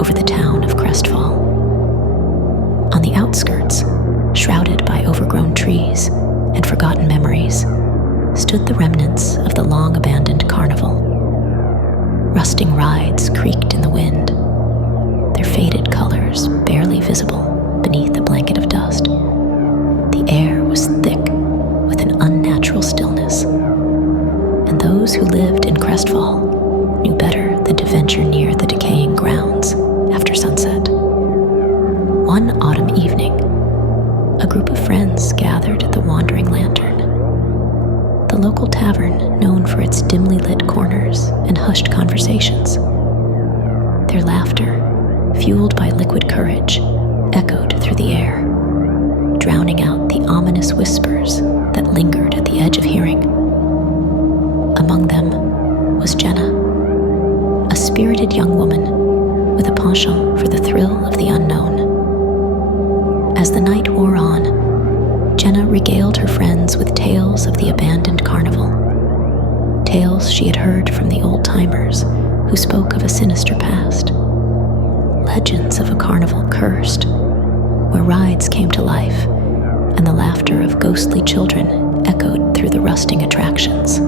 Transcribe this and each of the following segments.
over the town of Crestfall. On the outskirts, shrouded by overgrown trees and forgotten memories, stood the remnants of the long-abandoned carnival. Rusting rides creaked in the wind, their faded colors barely visible beneath a blanket of dust. The air was thick with an unnatural stillness, and those who lived in Crestfall knew better than to venture near the decaying grounds after sunset. One autumn evening, a group of friends gathered at the Wandering Lantern, the local tavern known for its dimly lit corners and hushed conversations. Their laughter, fueled by liquid courage, echoed through the air, drowning out the ominous whispers that lingered at the edge of hearing. Among them was Jenna, a spirited young woman with a penchant for the thrill of the unknown. As the night wore on, Jenna regaled her friends with tales of the abandoned carnival, tales she had heard from the old-timers who spoke of a sinister past, legends of a carnival cursed, where rides came to life and the laughter of ghostly children echoed through the rusting attractions.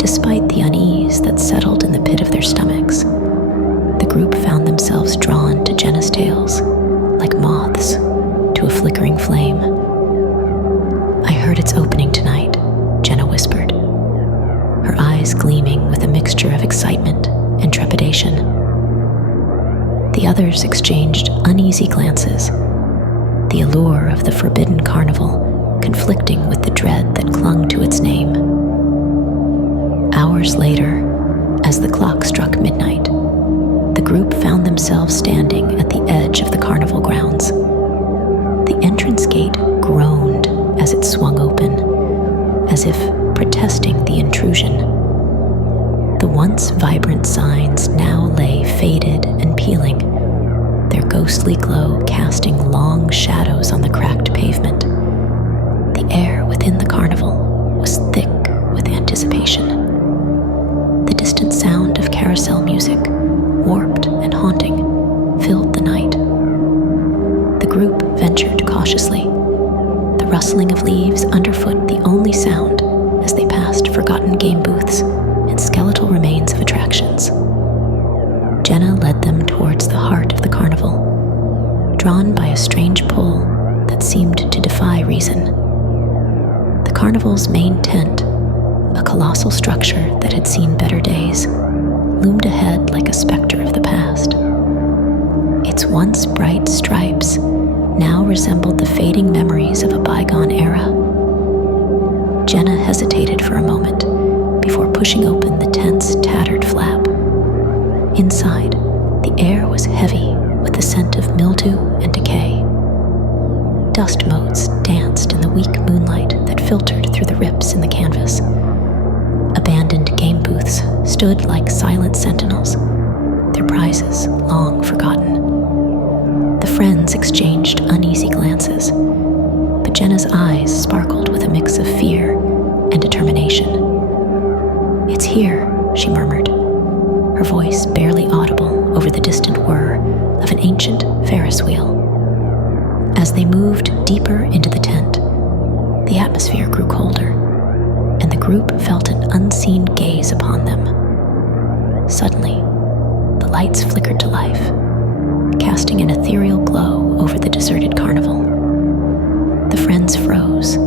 Despite the unease that settled in the pit of their stomachs, the group found themselves drawn to Jenna's tales like moths to a flickering flame. "I heard it's opening tonight," Jenna whispered, her eyes gleaming with a mixture of excitement and trepidation. The others exchanged uneasy glances, the allure of the forbidden carnival conflicting with the dread that clung to its name. Hours later, as the clock struck midnight, the group found themselves standing at the edge of the carnival grounds. The entrance gate groaned as it swung open, as if protesting the intrusion. The once vibrant signs now lay faded and peeling, their ghostly glow casting long shadows on the cracked pavement. The air within the carnival was thick with anticipation. The distant sound of carousel music, warped and haunting, filled the night. The group ventured cautiously, the rustling of leaves underfoot the only sound as they passed forgotten game booths and skeletal remains of attractions. Jenna led them towards the heart of the carnival, drawn by a strange pull that seemed to defy reason. The carnival's main tent, a colossal structure that had seen better days, loomed ahead like a specter of the past. Its once bright stripes now resembled the fading memories of a bygone era. Jenna hesitated for a moment before pushing open the tent's tattered flap. Inside, the air was heavy with the scent of mildew and decay. Dust motes danced in the weak moonlight that filtered through the rips in the canvas. Abandoned game booths stood like silent sentinels, their prizes long forgotten. The friends exchanged uneasy glances, but Jenna's eyes sparkled with a mix of fear and determination. "It's here," she murmured, her voice barely audible over the distant whir of an ancient Ferris wheel. As they moved deeper into the tent, the atmosphere grew colder, and the group felt an unseen gaze upon them. Suddenly, the lights flickered to life, casting an ethereal glow over the deserted carnival. The friends froze,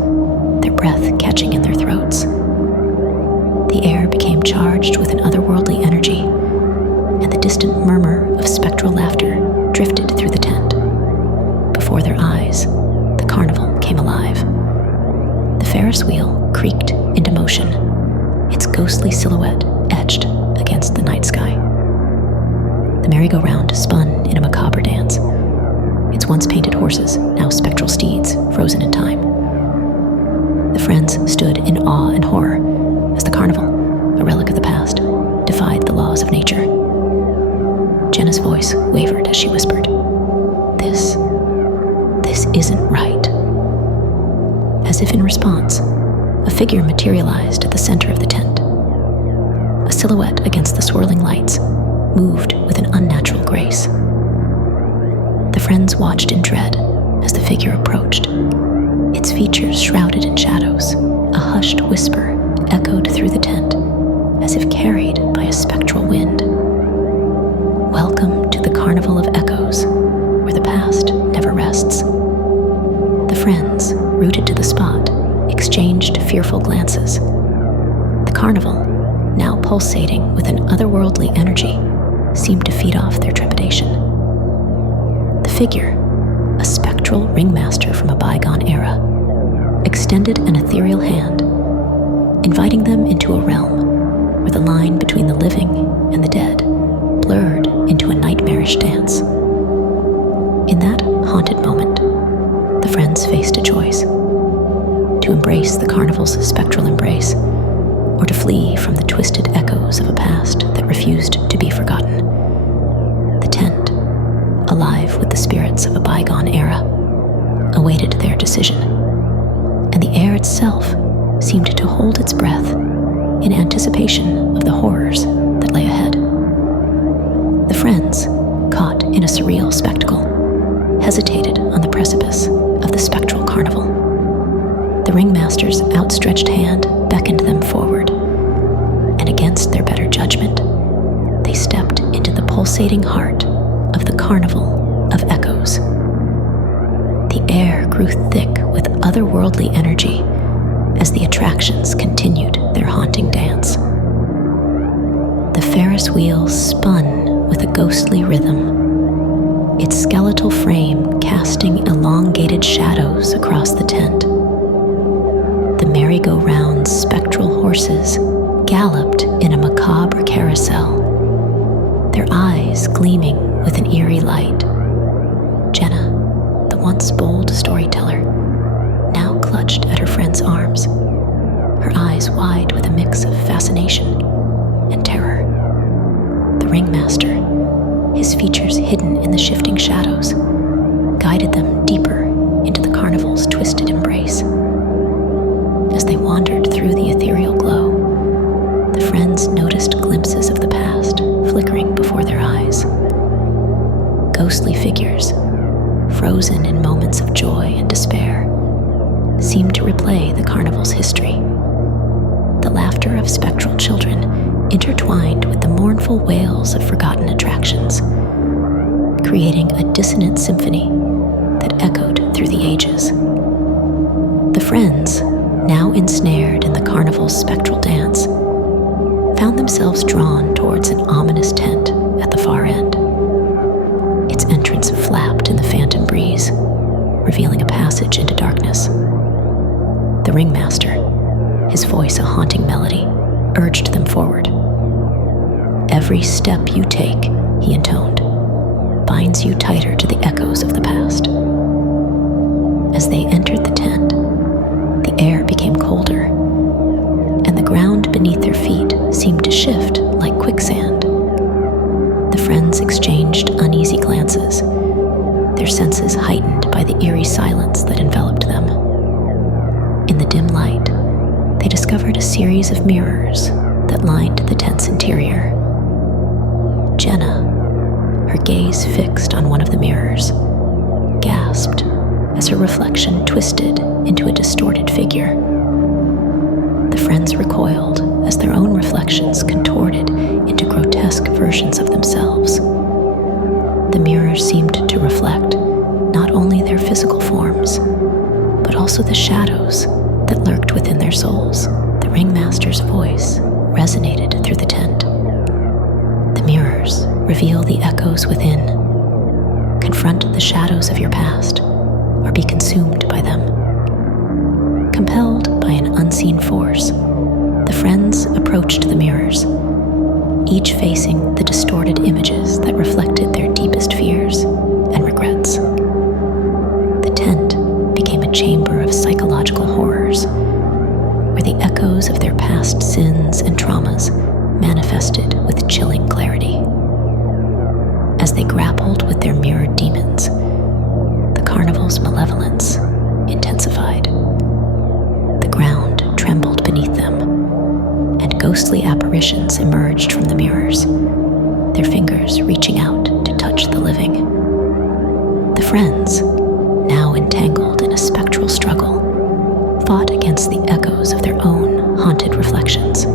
their breath catching in their throats. The air became charged with an otherworldly energy, and the distant murmur of spectral laughter drifted through the tent. Before their eyes, the carnival came alive. The Ferris wheel creaked into motion, its ghostly silhouette etched against the night sky. The merry-go-round spun in a macabre dance, its once painted horses now spectral steeds frozen in time. The friends stood in awe and horror as the carnival, a relic of the past, defied the laws of nature. Jenna's voice wavered as she whispered, This isn't right." As if in response, a figure materialized at the center of the tent. A silhouette against the swirling lights moved with an unnatural grace. embrace. The friends watched in dread as the figure approached, its features shrouded in shadows. A hushed whisper echoed through the tent, as if carried by a spectral wind. Welcome to the Carnival of Echoes, where the past never rests. The friends, rooted to the spot, exchanged fearful glances. The carnival, now pulsating with an otherworldly energy, seemed to feed off their trepidation. The figure, a spectral ringmaster from a bygone era, extended an ethereal hand, inviting them into a realm where the line between the living and the dead blurred into a nightmarish dance. In that haunted moment, the friends faced a choice: to embrace the carnival's spectral embrace, or to flee from the twisted echoes of a past that refused to be forgotten. The tent, alive with the spirits of a bygone era, awaited their decision, and the air itself seemed to hold its breath in anticipation of the horrors that lay ahead. The friends, caught in a surreal spectacle, hesitated on the precipice of the spectral carnival. The ringmaster's outstretched hand beckoned them forward, and against their better judgment, they stepped into the pulsating heart of the Carnival of Echoes. The air grew thick with otherworldly energy as the attractions continued their haunting dance. The Ferris wheel spun with a ghostly rhythm, its skeletal frame casting elongated shadows across the tent. The merry-go-round's spectral horses galloped in a macabre carousel, their eyes gleaming with an eerie light. Jenna, the once bold storyteller, now clutched at her friend's arms, her eyes wide with a mix of fascination and terror. The ringmaster, his features hidden in the shifting shadows, guided them deeper into the carnival's twisted embrace. As they wandered through the ethereal glow, the friends noticed glimpses of the past flickering before their eyes. Ghostly figures, frozen in moments of joy and despair, seemed to replay the carnival's history. The laughter of spectral children intertwined with the mournful wails of forgotten attractions, creating a dissonant symphony that echoed through the ages. The friends, now ensnared in the carnival's spectral dance, found themselves drawn towards an ominous tent at the far end. Its entrance flapped in the phantom breeze, revealing a passage into darkness. The ringmaster, his voice a haunting melody, urged them forward. "Every step you take," he intoned, "binds you tighter to the echoes of the past." As they entered the tent, the air became colder, and the ground beneath their feet seemed to shift like quicksand. The friends exchanged uneasy glances, their senses heightened by the eerie silence that enveloped them. In the dim light, they discovered a series of mirrors that lined the tent's interior. Jenna, her gaze fixed on one of the mirrors, gasped as her reflection twisted into a distorted figure. The friends recoiled as their own reflections contorted into grotesque versions of themselves. The mirrors seemed to reflect not only their physical forms, but also the shadows that lurked within their souls. The ringmaster's voice resonated through the tent. The mirrors reveal the echoes within. Confront the shadows of your past, or be consumed by them. Compelled by an unseen force, the friends approached the mirrors, each facing the distorted images that reflected their deepest fears and regrets. The tent became a chamber of psychological horrors, where the echoes of their past sins and traumas manifested with chilling clarity. As they grappled with their mirrored demons, the carnival's malevolence intensified. The ground trembled beneath them, and ghostly apparitions emerged from the mirrors, their fingers reaching out to touch touch the living. The friends, now entangled in a spectral struggle, fought against the echoes of their own haunted reflections.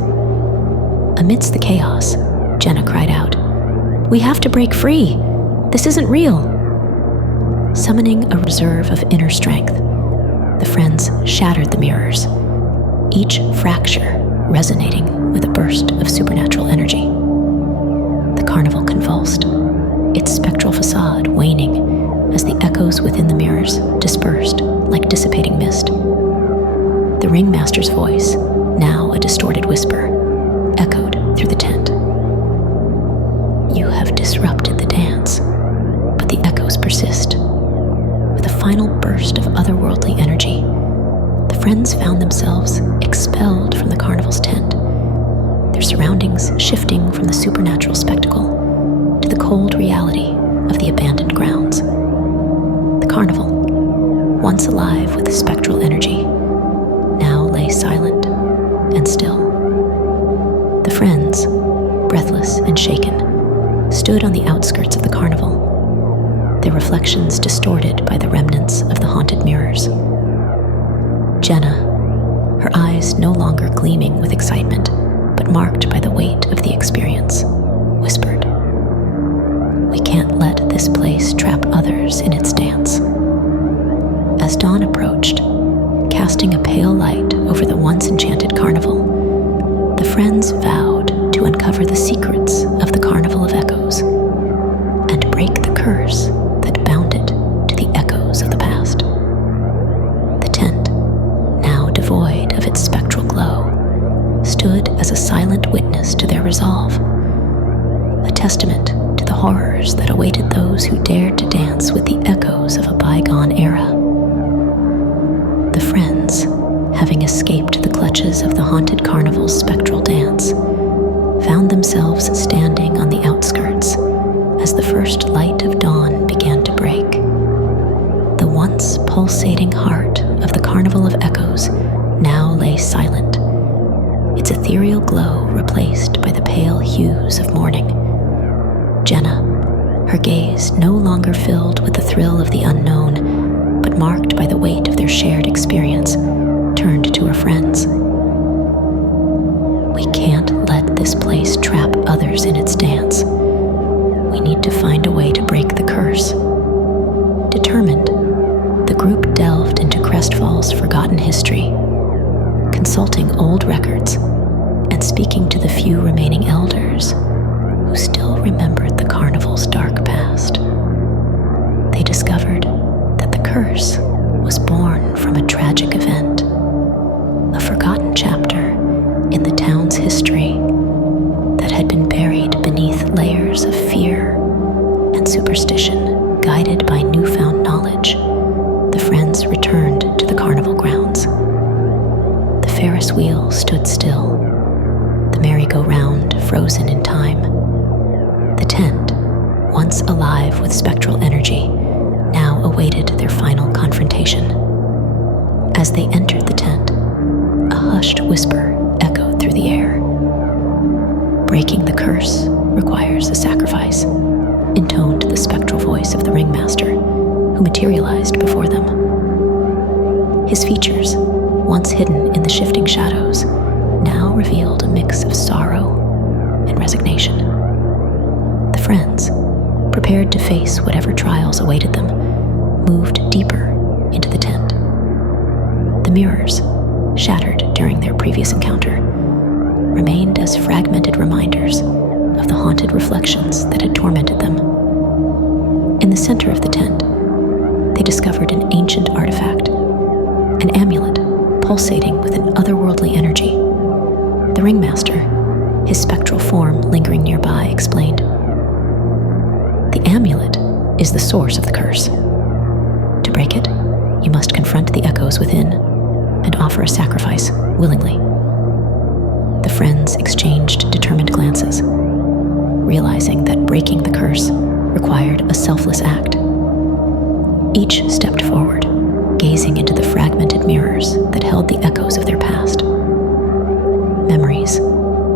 Amidst the chaos, Jenna cried out, "We have to break free! This isn't real!" Summoning a reserve of inner strength, the friends shattered the mirrors, each fracture resonating with a burst of supernatural energy. The carnival convulsed, its spectral facade waning as the echoes within the mirrors dispersed like dissipating mist. The ringmaster's voice, now a distorted whisper, echoed through the tent. "You have disrupted the dance, but the echoes persist." With a final burst of otherworldly energy, the friends found themselves expelled from the carnival's tent, their surroundings shifting from the supernatural spectacle to the cold reality of the abandoned grounds. The carnival, once alive with spectral energy, now lay silent and still. The friends, breathless and shaken, stood on the outskirts of the carnival, their reflections distorted by the remnants of the haunted mirrors. Jenna, her eyes no longer gleaming with excitement, but marked by the weight of the experience, whispered, "We can't let this place trap others in its dance." As dawn approached, casting a pale light over the once enchanted carnival, the friends vowed to uncover the secrets of the Carnival of Echoes and break the curse that bound it to the echoes of the past. The tent, now devoid of its spectral glow, stood as a silent witness to their resolve, a testament to the horrors that awaited those who dared to dance with the echoes of a bygone era. The friends, having escaped the clutches of the haunted carnival's spectral dance, found themselves standing on the outskirts as the first light of dawn began to break. The once pulsating heart of the Carnival of Echoes now lay silent, its ethereal glow replaced by the pale hues of morning. Jenna, her gaze no longer filled with the thrill of the unknown, but marked by the weight of their shared experience, turned to her friends. "We can't let this place trap others in its dance. We need to find a way to break the curse." Determined, the group delved into Crestfall's forgotten history, consulting old records and speaking to the few remaining elders who still remembered the carnival's dark past. They discovered that the curse was born from a tragic event, a forgotten chapter in the town's history that had been buried beneath layers of fear and superstition. Guided by newfound knowledge, the friends returned to the carnival grounds. The Ferris wheel stood still, the merry-go-round frozen in time. The tent, once alive with spectral energy, now awaited their final confrontation. As they entered the tent, a hushed whisper echoed through the air. "Breaking the curse requires a sacrifice," intoned the spectral voice of the ringmaster, who materialized before them. His features, once hidden in the shifting shadows, now revealed a mix of sorrow and resignation. The friends, prepared to face whatever trials awaited them, moved deeper into the tent. The mirrors, shattered during their previous encounter, remained as fragmented reminders of the haunted reflections that had tormented them. In the center of the tent, they discovered an ancient artifact, an amulet pulsating with an otherworldly energy. The ringmaster, his spectral form lingering nearby, explained, "The amulet is the source of the curse. To break it, you must confront the echoes within and offer a sacrifice willingly." The friends exchanged determined glances, realizing that breaking the curse required a selfless act. Each stepped forward, gazing into the fragmented mirrors that held the echoes of their past. Memories,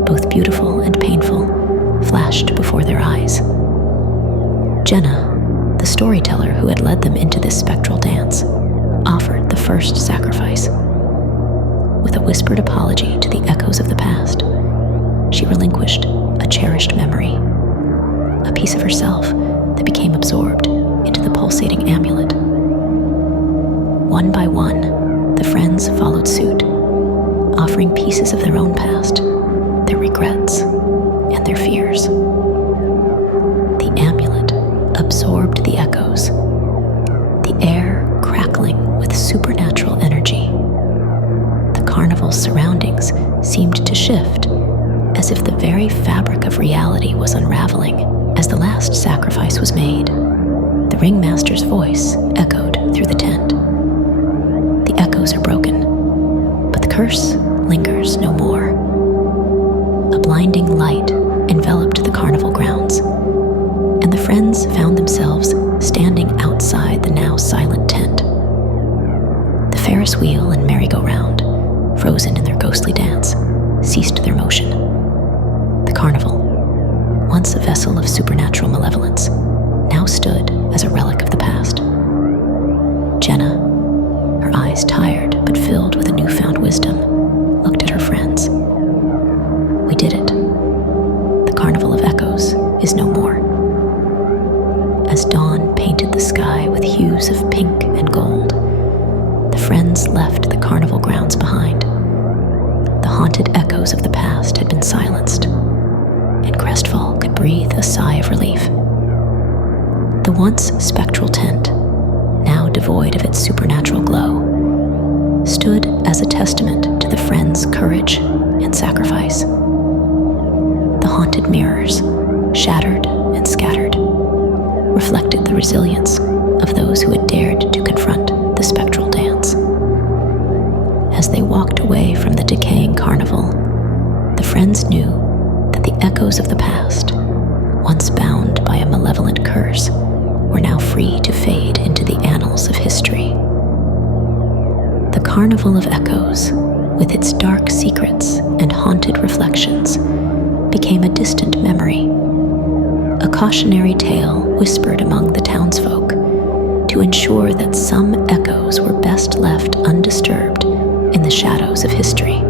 both beautiful and painful, flashed before their eyes. Jenna, the storyteller who had led them into this spectral dance, offered the first sacrifice. With a whispered apology to the echoes of the past, she relinquished a cherished memory, a piece of herself that became absorbed into the pulsating amulet. One by one, the friends followed suit, offering pieces of their own past, their regrets, and their fears. The amulet absorbed the echoes, the air crackling with supernatural energy. The carnival's surroundings seemed to shift, as if the very fabric of reality was unraveling. As the last sacrifice was made, the ringmaster's voice echoed through the tent. The echoes are broken, but the curse lingers no more. A blinding light enveloped the carnival grounds, and the friends found themselves standing outside the now silent tent. The Ferris wheel and merry-go-round, frozen in their ghostly dance, ceased their motion. The carnival, once a vessel of supernatural malevolence, now stood as a relic of the past. Jenna, her eyes tired but filled with a newfound wisdom, looked at her friends. We did it. The Carnival of Echoes is no more. As dawn painted the sky with hues of pink and gold, the friends left the carnival grounds behind. The haunted echoes of the past had been silenced, and Crestfall could breathe a sigh of relief. The once spectral tent, now devoid of its supernatural glow, stood as a testament to the friends' courage and sacrifice. The haunted mirrors, shattered and scattered, reflected the resilience of those who had dared to confront the spectral dance. As they walked away from the decaying carnival, the friends knew that the echoes of the past, once bound by a malevolent curse, were now free to fade into the annals of history. The Carnival of Echoes, with its dark secrets and haunted reflections, became a distant memory, a cautionary tale whispered among the townsfolk to ensure that some echoes were best left undisturbed in the shadows of history.